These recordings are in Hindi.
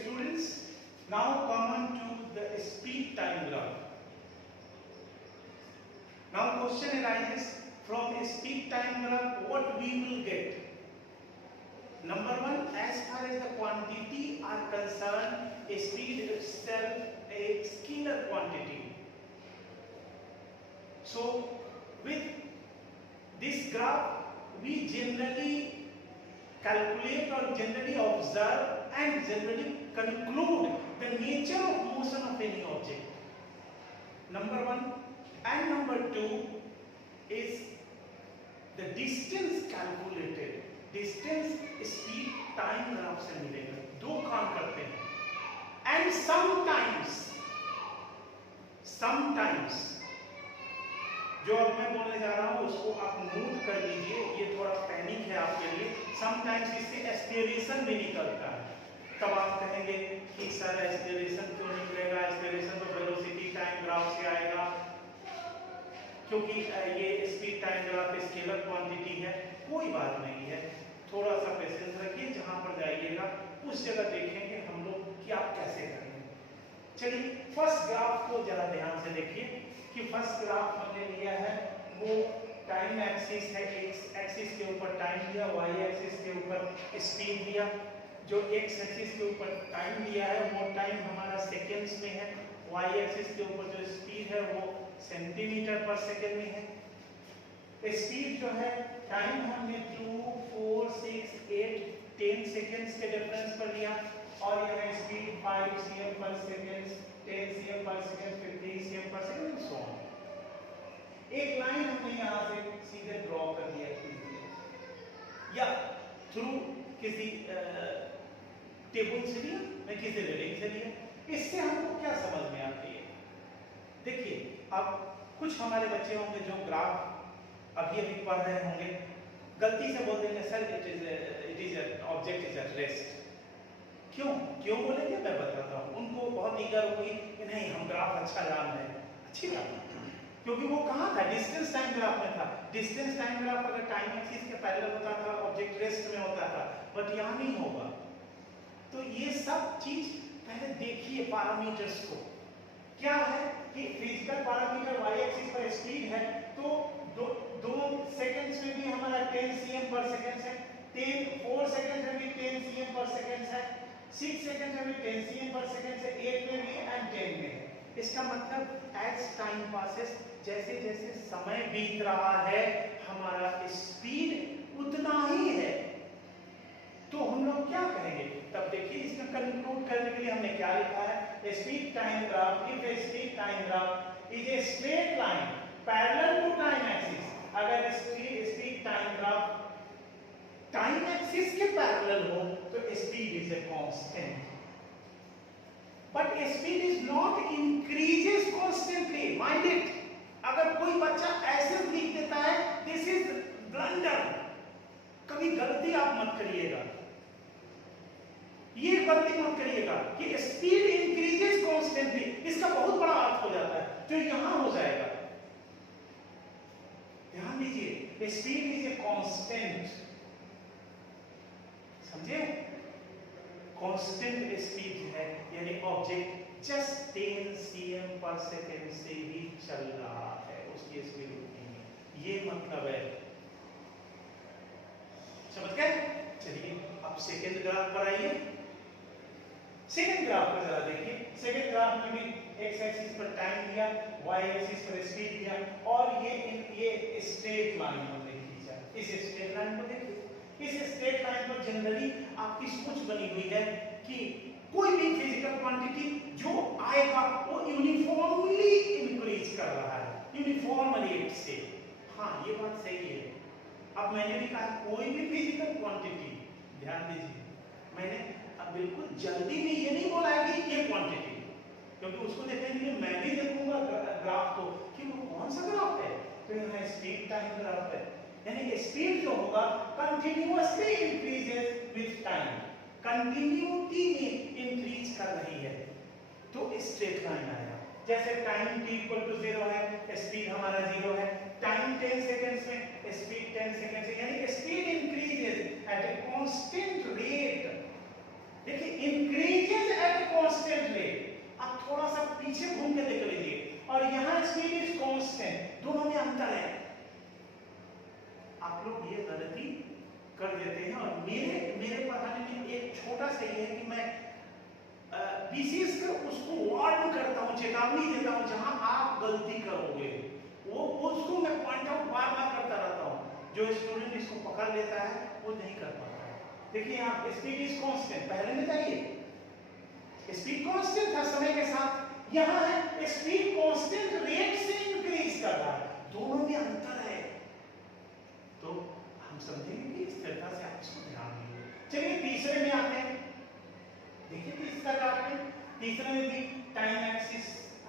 students, now come on to the speed time graph. Now question arises, from a speed time graph what we will get? Number one, as far as the quantity are concerned, speed itself a scalar quantity. So with this graph we generally calculate or generally observe and generally conclude the nature of motion of any object. Number one, and number two is the distance calculated. Distance speed time graph से मिलेगा, दो काम करते हैं। एंड समटाइम्स जो अब मैं बोलने जा रहा हूं उसको आप नोट कर लीजिए, ये थोड़ा पैनिक है आपके लिए। समटाइम्स इससे एस्पिरेशन भी निकलता है। तब आप कहेंगे कि सर एस्पिरेशन क्यों निकलेगा? एस्पिरेशन तो वेलोसिटी टाइम ग्राफ से आएगा, क्योंकि ये speed time graph scalar quantity है। कोई बात नहीं है, थोड़ा सा पेशेंस रखिए, जहां पर जाइएगा उस जगह देखेंगे हम लोग कि आप कैसे करेंगे। चलिए फर्स्ट ग्राफ को जरा ध्यान से देखिए कि फर्स्ट ग्राफ हमने लिया है वो टाइम एक्सिस है, एक्स एक्सिस के ऊपर टाइम दिया, वाई एक्सिस के ऊपर स्पीड दिया। जो एक्स एक्सिस के ऊपर टाइम दिया है वो टाइम हमारा सेकेंड्स में है, वाई एक्सिस के ऊपर जो स्पीड है वो सेंटीमीटर पर सेकेंड में है। स्पीड जो है टाइम हमने 2, 4, 6, 8, 10 सेकेंड्स के डिफरेंस पर लिया, और यह स्पीड 5 cm पर सेकेंड, 10 cm पर सेकेंड, 15 cm पर सेकेंड, सो ऑन। एक लाइन हमने यहाँ से सीधे ड्रॉ कर दिया या थ्रू किसी टेबल से लिया, मैं किसी रीडिंग से लिया। इससे हमको क्या समझ में आती है? देखिए अब कुछ हमारे बच्चे होंगे जो ग्राफ अभी पढ़ रहे होंगे, गलती से बोल देंगे sir it is object is at rest. क्यों बोलेंगे मैं बताता हूँ। उनको बहुत ईगर होगी कि नहीं हम ग्राफ अच्छा जान रहे हैं। अच्छी बात है, क्योंकि वो कहाँ था? डिस्टेंस टाइम ग्राफ में था। डिस्टेंस टाइम ग्राफ अगर टाइम एक्सिस के पैरेलल होता था, ऑब्जेक्ट रेस्ट में होता था, बट यहाँ नहीं होगा। तो ये सब चीज पहले देखिए पैरामीटर्स को। क्या है कि फिजिकल पैरामीटर वाई एक्सिस पर स्पीड है, तो दो सेकंड्स में भी हमारा 10 cm पर सेकंड है, 4 सेकंड में भी 10 cm पर सेकंड है, 6 सेकंड में भी 10 cm पर सेकंड है, 8 में भी एंड 10 में है। इसका मतलब एज टाइम पासेस, जैसे जैसे समय बीत रहा है हमारा स्पीड उतना ही है। तो हम लोग क्या कहेंगे? तब देखिए इसमें कंक्लूड करने के लिए हमने क्या लिखा है? Speed time graph, if a speed time graph is a straight line parallel to time axis. अगर speed time graph time axis के पैरेलल हो तो speed is a constant, but speed is not increases constantly. Mind it. अगर कोई बच्चा ऐसे लिख देता है दिस इज ब्लंडर, कभी गलती आप मत करिएगा, ये गलती मत करिएगा कि स्पीड इंक्रीजेस कांस्टेंटली। इसका बहुत बड़ा अर्थ हो जाता है जो यहां हो जाएगा। ध्यान दीजिए, स्पीड इज ए कांस्टेंट, समझे? कांस्टेंट स्पीड है, यानी ऑब्जेक्ट जस्ट 10 cm पर सेकेंड से ही चल रहा है, उसकी स्पीड उतनी है। ये मतलब है, समझ गए? चलिए अब सेकेंड ग्राफ पर आइए। सेकेंड ग्राफ को जरा देखिए। सेकेंड ग्राफ में भी एक्स एक्सिस पर टाइम दिया, वाई एक्सिस पर स्पीड दिया, और ये स्ट्रेट लाइन हमने खींचा। इस स्ट्रेट लाइन को देखिए। इस स्ट्रेट लाइन पर जनरली आपकी सोच बनी हुई है कि कोई भी फिजिकल क्वांटिटी जो आएगा वो यूनिफॉर्मली इंक्रीज कर रहा है, यूनिफॉर्म रेट से। हाँ ये बात सही है। अब मैंने भी कहा कोई भी फिजिकल क्वांटिटी, ध्यान दीजिए, मैंने अब बिल्कुल जल्दी में ये नहीं बोला है कि ये क्वांटिटी, क्योंकि उसको देखने के लिए मैं भी देखूंगा ग्राफ को कि वो कौन सा ग्राफ है। तो यहाँ स्पीड टाइम ग्राफ है, यानी स्पीड जो होगा continuously increases with time, continuity में इंक्रीज कर रही है, तो स्ट्रेट लाइन आएगा। जैसे टाइम t इक्वल टू 0 है, स्पीड हमारा 0 है, टाइम 10 सेकंड्स में, स्पीड 10 सेकंड्स, यानी speed increases eight a constant rate. देखिए इंक्रीजेस एट कांस्टेंट रेट। अब थोड़ा सा पीछे घूम के देख लीजिए, और यहाँ स्पीड इज कांस्टेंट, दोनों में अंतर है। आप लोग ये गलती कर देते हैं, और मेरे पढ़ाने में एक छोटा सा ये है कि मैं विशेष कर उसको वार्न करता हूँ, चेतावनी देता हूँ, जहां आप गलती करोगे वो उसको मैं पॉइंट आउट बार बार करता रहता हूँ। जो स्टूडेंट इसको पकड़ लेता है वो नहीं कर पाता है। देखिए यहाँ स्पीड इज कांस्टेंट, पहले में चाहिए स्पीड कांस्टेंट था समय के साथ, यहाँ है स्पीड कांस्टेंट रेट से इंक्रीज कर रहा है, दोनों में अंतर है। तो हम समझेंगे कि स्थिरता से आप इसको ध्यान देंगे। चलिए तीसरे में आते हैं। देखिए तीसरा ग्राफ में, तीसरे में भी टाइम एक्सिस,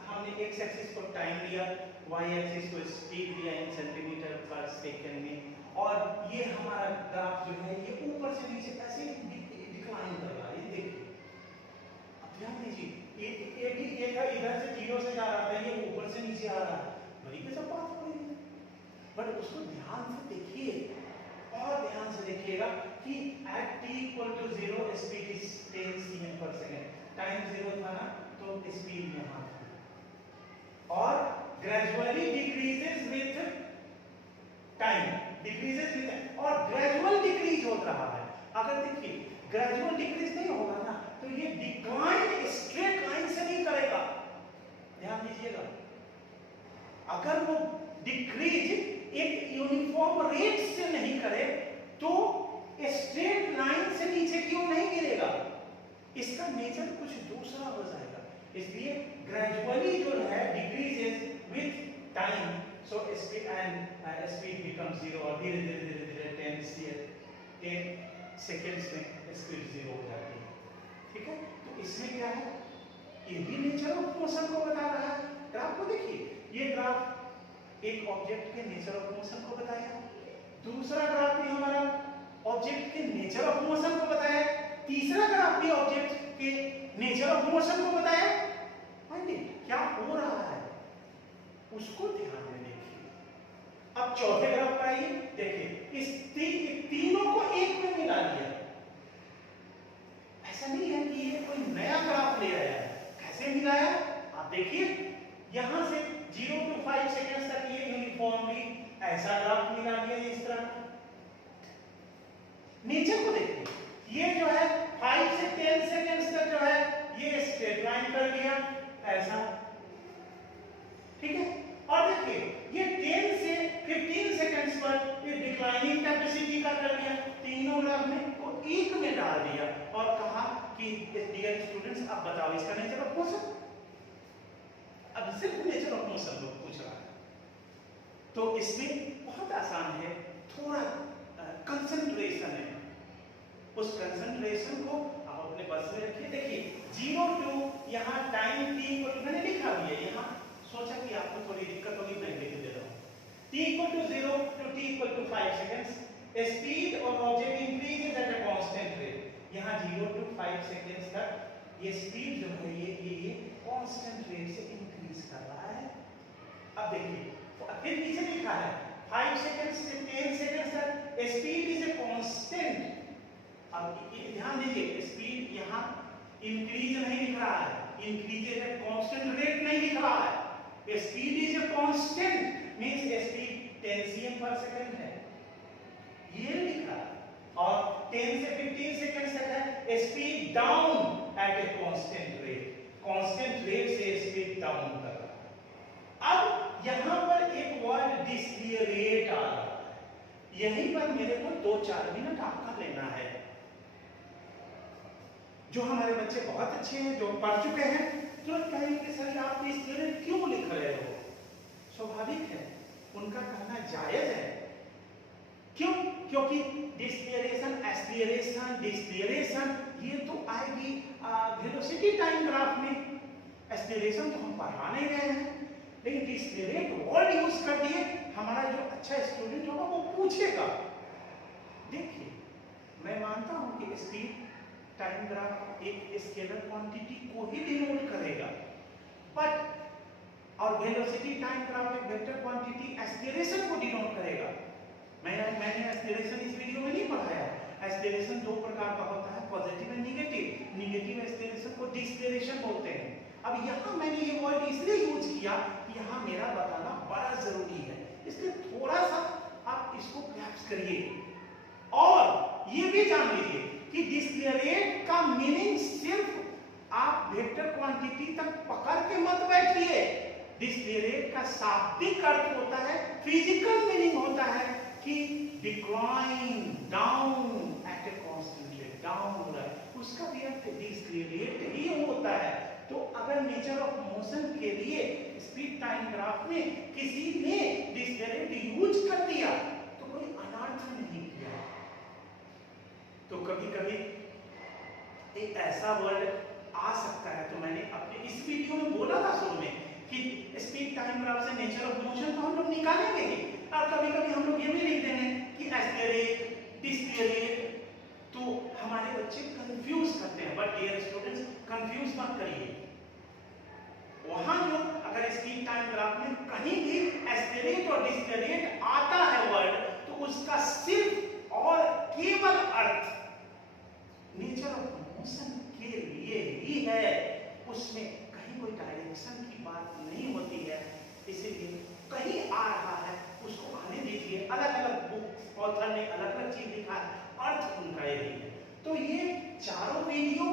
हमने एक्स एक्सिस को टाइम लिया, वाई एक्सिस को स्पीड लिया इन सेंटीमीटर पर सेकंड में, और ये हमारा ग्राफ जो है ये ऊपर से नीचे ऐसे डिक्लाइन कर रहा है। ये देखिए, अब ध्यान दीजिए, ये भी ये था इधर से 0 से जा रहा था, ये ऊपर से नीचे आ रहा है, बड़ी गजब बात हो रही है। बट उसको ध्यान से देखिए, और ध्यान से देखिएगा कि at t equal to 0 speed is 10 cm per second, time 0 था ना, तो स्पीड यहाँ थी, और gradually decreases with time, decreases with, और gradual decrease हो रहा है। अगर देखिए gradual decrease नहीं होगा ना, तो ये decline straight line से नहीं करेगा, ध्यान दीजिएगा। अगर वो decrease एक यूनिफॉर्म रेट से नहीं करे तो स्ट्रेट लाइन से नीचे क्यों नहीं गिरेगा, इसका नेचर कुछ दूसरा हो जाएगा। इसलिए ग्रेजुअली जो है decreases with time, so speed and speed becomes 0, और धीरे धीरे धीरे धीरे 10 सेकेंड्स में स्पीड 0 हो जाती है। ठीक है, तो इसमें क्या है, ये भी नेचर ऑफ मोशन को बता रहा है। ग्राफ को देखिए, ये ग्राफ एक ऑब्जेक्ट के नेचर ऑफ मोशन को बताया, दूसरा ग्राफ भी हमारा ऑब्जेक्ट के नेचर ऑफ मोशन को बताया, तीसरा ग्राफ भी ऑब्जेक्ट के नेचर ऑफ मोशन को बताया। क्या हो रहा है उसको ध्यान में देखिए। अब चौथे ग्राफ पर आइए, देखिए इस तीनों को एक में मिला दिया। ऐसा नहीं है कि ये कोई नया ग्राफ ले आया है, कैसे मिलाया आप देखिए, यहां से 0 to 5 सेकंड्स तक ये यूनिफॉर्मली ऐसा ग्राफ मिला दिया इस तरह। नीचे को देखिए, ये जो है 5 से 10 सेकंड्स तक जो है ये स्ट्रेट लाइन कर दिया ऐसा, ठीक है। और देखिए ये 10 से 15 सेकंड्स पर ये डिक्लाइनिंग कैपेसिटी का कर दिया, तीनों ग्राफ में को एक में डाल दिया और कहा कि डियर स्टूडेंट्स आप बताओ इसका नेचर ऑफ मोशन। अब सिर्फ नेचर ऑफ मोशन लोग पूछ रहा है, तो इसमें बहुत आसान है, थोड़ा कंसंट्रेशन है, उस कंसंट्रेशन को आप अपने बस में रखिए। देखिए 0 to यहाँ टाइम t को मैंने लिखा भी है, यहाँ सोचा कि आपको थोड़ी दिक्कत होगी, मैं लिख दे रहा हूँ। t equal to 0 to t equal to 5 seconds, speed of object increases at a constant rate। यहाँ 0 to 5 seconds तक ये स्पीड जो है ये कांस्टेंट रेट से इंक्रीज कर रहा है। अब देखिए फिर नीचे लिखा है 5 सेकंड्स से 10 सेकंड्स तक स्पीड इज ए कांस्टेंट। अब ये ध्यान दीजिए, स्पीड यहाँ इंक्रीज नहीं लिख रहा है, इंक्रीज है कांस्टेंट रेट नहीं लिख रहा है, speed is a constant means speed 10 cm per second है, ये लिखा है। और 10 से 15 सेकंड तक है speed down at a constant rate, constant rate से स्पीड डाउन कर रहा है। अब यहां पर एक वर्ड डिस्लियरेट आ रहा है, यहीं पर मेरे को 2-4 मिनट आपका लेना है। जो हमारे बच्चे बहुत अच्छे हैं, जो पढ़ चुके हैं, तुरंत कहेंगे कि सर आप डिस्लियरेट क्यों लिख रहे हो। स्वाभाविक है, उनका कहना जायज है। क्यों? क्योंकि डिस्लियरेशन, एक्सीलरेशन, डिस्लियरेशन ये तो आएगी वेलोसिटी टाइम ग्राफ में। एक्सीलरेशन तो हम पढ़ा नहीं रहे हैं, लेकिन डिस्लियरेट वर्ड यूज कर दिए, हमारा जो अच्छा स्टूडेंट होगा वो पूछेगा। देखिए मैं मानता हूं कि स्पीड टाइम ग्राफ एक स्केलर क्वांटिटी को ही डिनोट करेगा, बट और वेलोसिटी टाइम ग्राफ एक वेक्टर क्वांटिटी एक्सीलरेशन को डिनोट करेगा। मैंने एक्सीलरेशन इस वीडियो में नहीं पढ़ाया है, एस्पिरेशन दो प्रकार का होता है, positive and negative. Negative aspiration को डिस्पिरेशन बोलते हैं। अब यहाँ मैंने ये वर्ड इसलिए यूज किया कि यहाँ मेरा बताना बड़ा जरूरी है, इसलिए थोड़ा सा आप इसको ग्रैस्प करिए। और ये भी जान लीजिए कि डिस्क्लेरेट का मीनिंग सिर्फ आप वेक्टर क्वांटिटी तक पकड़ के मत बैठिए। डिस्क्लेरेट का शाब्दिक अर्थ होता है, फिजिकल मीनिंग होता है कि decline, down at a constant rate, down हो रहा है, उसका भी अर्थ डिस्क्लेरेट ही होता है। तो अगर नेचर ऑफ मोशन के लिए स्पीड टाइम ग्राफ में किसी ने डिस्क्लेरेट यूज कर दिया तो कोई अनर्थ नहीं किया। तो कभी कभी एक ऐसा वर्ड आ सकता है, तो मैंने अपने इस वीडियो में बोला था शुरू में कि स्पीड टाइम ग्राफ से नेचर ऑफ मोशन तो हम लोग निकालेंगे ही, और कभी कभी हम लोग ये भी लिखते हैं कि एक्सेलरेट, डिस्क्लेरेट, तो हमारे बच्चे कंफ्यूज करते हैं। बट डियर स्टूडेंट्स, कंफ्यूज मत करिए। वहां जो अगर स्पीड टाइम ग्राफ में कहीं भी एक्सेलरेट और डिस्क्लेरेट आता है वर्ड, तो उसका सिर्फ और केवल अर्थ नेचर ऑफ मोशन के लिए ही है, उसमें कहीं कोई डायरेक्शन की बात नहीं होती है। इसीलिए कहीं आ रहा है उसको आने दीजिए। अलग अलग बुक ऑथर ने अलग अलग चीज लिखा है, अर्थ उनका यही है। तो ये चारों वीडियो,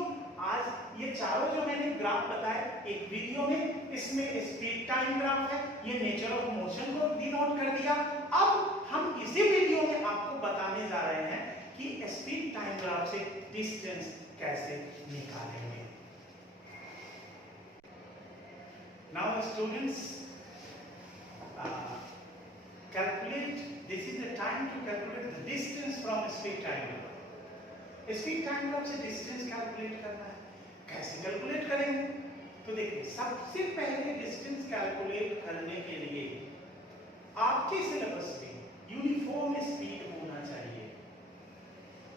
आज ये चारों जो मैंने ग्राफ बताए एक वीडियो में, इसमें स्पीड टाइम ग्राफ है, ये नेचर ऑफ मोशन को डिनोट कर दिया। अब हम इसी वीडियो में आपको बताने जा रहे हैं कि स्पीड टाइम ग्राफ से डिस्टेंस कैसे निकालेंगे। Now students, calculate, this is the time to calculate the distance from speed time graph. Speed time graph से डिस्टेंस कैलकुलेट करना है, कैसे कैलकुलेट करेंगे? तो देखिए, सबसे पहले डिस्टेंस कैलकुलेट करने के लिए आपके सिलेबस में यूनिफॉर्म स्पीड होना चाहिए,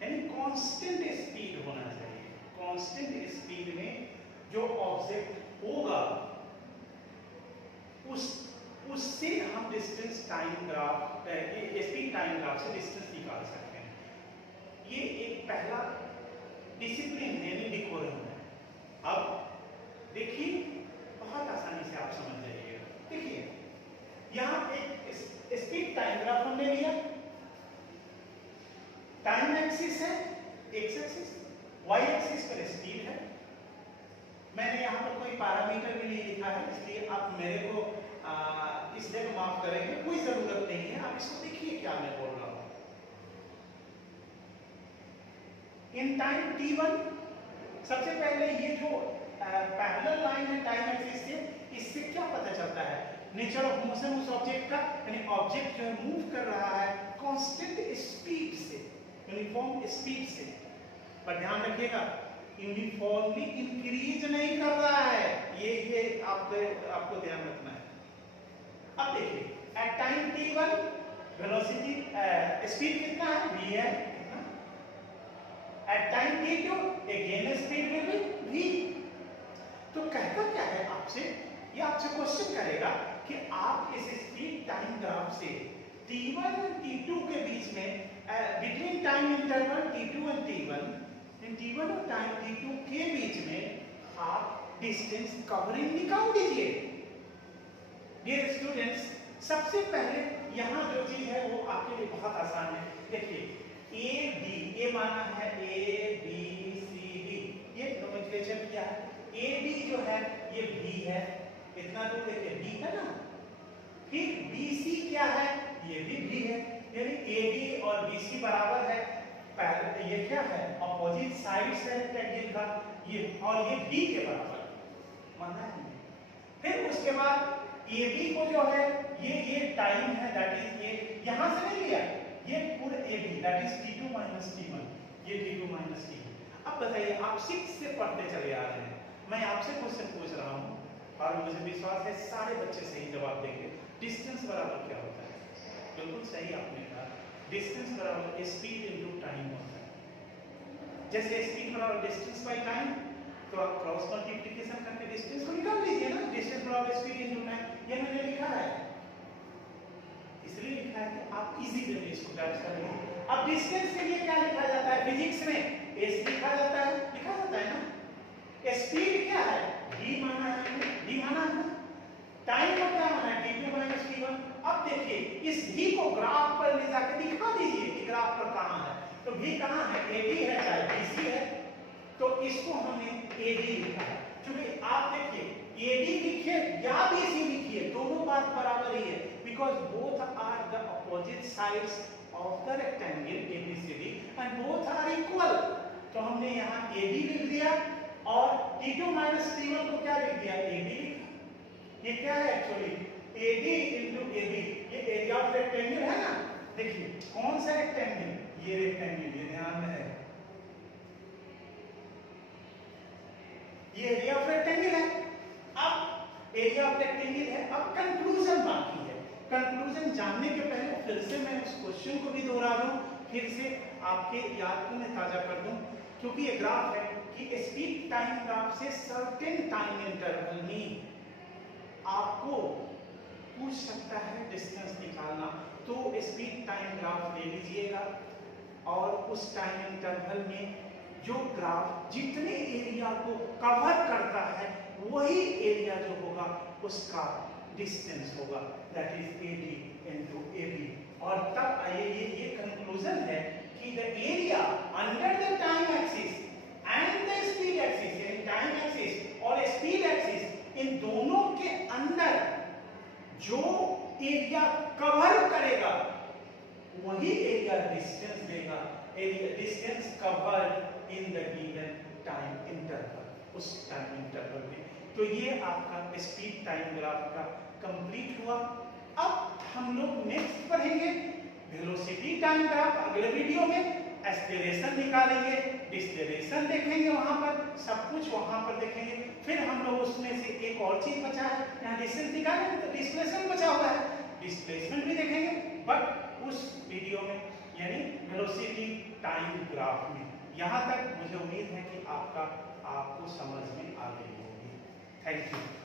यानी कांस्टेंट स्पीड होना चाहिए। कांस्टेंट स्पीड में जो ऑब्जेक्ट होगा उससे हम distance time graph, speed time graph से डिस्टेंस निकाल सकते हैं। ये एक पहला डिसिप्लिन यानी डिकोरम है। अब देखिए, बहुत आसानी से आप समझ जाइएगा। देखिए, यहाँ एक स्पीड टाइम ग्राफ हमने लिया, टाइम एक्सिस है एक्स एक्सिस, वाई एक्सिस पर स्पीड है। मैंने यहाँ पर कोई पैरामीटर भी नहीं लिखा है, इसलिए आप मेरे को इसलिए माफ करेंगे, कोई जरूरत नहीं है। आप इसको देखिए क्या मैं बोल रहा हूँ। इन टाइम t1, सबसे पहले ये जो पैरेलल लाइन है टाइम एक्सिस से, इससे क्या पता चलता है? नेचर ऑफ मोशन उस ऑब्जेक्ट का, यानी ऑब्जेक्ट जो है मूव कर रहा है कांस्टेंट स्पीड से, यूनिफॉर्म स्पीड से। पर ध्यान रखिएगा, यूनिफॉर्मली इंक्रीज नहीं कर रहा है, ये आपको ध्यान रखना है। अब देखिए, at time t1 velocity speed कितना है? v है। At time t2 again speed will be v। तो कहता क्या है आपसे? ये आपसे क्वेश्चन करेगा कि आप इस स्पीड टाइम ग्राफ से t1 और t2 के बीच में, between time interval t2 and t1, t1 और टाइम t2 के बीच में आप डिस्टेंस कवरिंग निकाल दीजिए। डियर स्टूडेंट्स, सबसे पहले यहाँ जो चीज है वो आपके लिए बहुत आसान है। देखिए, ए बी, ए माना है ए बी सी डी, ये नोमेनक्लेचर किया है। ए बी जो है ये बी है, इतना दूर देखिए बी है ना। फिर बी सी क्या है? ये भी बी है, यानी ए बी और बी सी बराबर है। ये क्या है? अपोजिट साइड्स है ट्रायंगल का, ये और ये बी के बराबर माना है। फिर उसके बाद ए बी को जो है ये टाइम है, दैट इज ये यहां से नहीं लिया, ये पूरे A B that is t2 minus t1, ये t2 माइनस t1। अब बताइए, आप 6 से पढ़ते चले आ रहे हैं, मैं आपसे क्वेश्चन पूछ रहा हूं और मुझे विश्वास है सारे बच्चे सही जवाब देंगे। डिस्टेंस बराबर क्या होता है? बिल्कुल सही आपने कहा, डिस्टेंस बराबर स्पीड इनटू टाइम होता है। जैसे स्पीड बराबर डिस्टेंस बाय टाइम, तो आप क्रॉस मल्टीप्लिकेशन करके डिस्टेंस को निकाल लीजिए ना। डिस्टेंस बराबर स्पीड इनटू टाइम, ये मैंने लिखा है। इसे इसलिए लिखा है कि आप इजी वे में इसको कैच कर लीजिए। अब डिस्टेंस के लिए क्या लिखा जाता है फिजिक्स में? एस लिखा जाता है ना। स्पीड क्या है? v माना है ना। टाइम को क्या माना है? t2 minus t1। अब देखिए इस v को ग्राफ पर ले जाकर दिखा दीजिए कि ग्राफ पर कहां है। तो v कहां है? ad है चाहे bc है, तो इसको हमने ad लिखा है। क्योंकि आप देखिए ad लिखिए या bc लिखिए, दोनों बात बराबर ही है, because both are the opposite sides of the rectangle abcd and both are equal. तो हमने यहाँ ad लिख दिया और t2 माइनस t1 को क्या लिख दिया? ad। ये क्या है एक्चुअली? AD into AB। ये एरिया ऑफ रेक्टेंगल है ना। देखिए कौन सा रेक्टेंगल? ये रेक्टेंगल, ये ध्यान में है, ये एरिया ऑफ रेक्टेंगल है। अब एरिया ऑफ रेक्टेंगल है, अब कंक्लूजन बाकी है। कंक्लूजन जानने के पहले फिर से मैं उस क्वेश्चन को भी दोहरा दूं, फिर से आपके याद को मैं ताजा कर दूं, क्योंकि ये ग्राफ है कि स्पीड टाइम ग्राफ से सर्टेन टाइम इंटरवल में आपको पूछ सकता है डिस्टेंस निकालना। तो स्पीड टाइम ग्राफ ले लीजिएगा और उस टाइम इंटरवल में जो ग्राफ जितने एरिया को कवर करता है वही एरिया जो होगा उसका डिस्टेंस होगा, that is AD into AB। और तब आइए ये कंक्लूजन है कि the area under the time axis and the speed axis, यानी टाइम एक्सिस और स्पीड एक्सिस, इन दोनों के अंदर जो एरिया कवर करेगा वही एरिया डिस्टेंस देगा। Area distance covered in the given time interval, उस टाइम इंटरवल में। तो ये आपका स्पीड टाइम ग्राफ का कंप्लीट हुआ। अब हम लोग नेक्स्ट पढ़ेंगे वेलोसिटी टाइम ग्राफ अगले वीडियो में। एक्सेलरेशन निकालेंगे, डिस्प्लेसमेंट देखेंगे, वहां पर सब कुछ वहां पर देखेंगे। फिर हम लोग उसमें से एक और चीज बचा है, यहाँ डिस्टेंस निकालेंगे तो डिस्प्लेसमेंट बचा हुआ है, डिस्प्लेसमेंट भी देखेंगे, बट उस वीडियो में यानी वेलोसिटी टाइम ग्राफ में। यहाँ तक मुझे उम्मीद है कि आपको समझ में आ गई होगी। Thank you.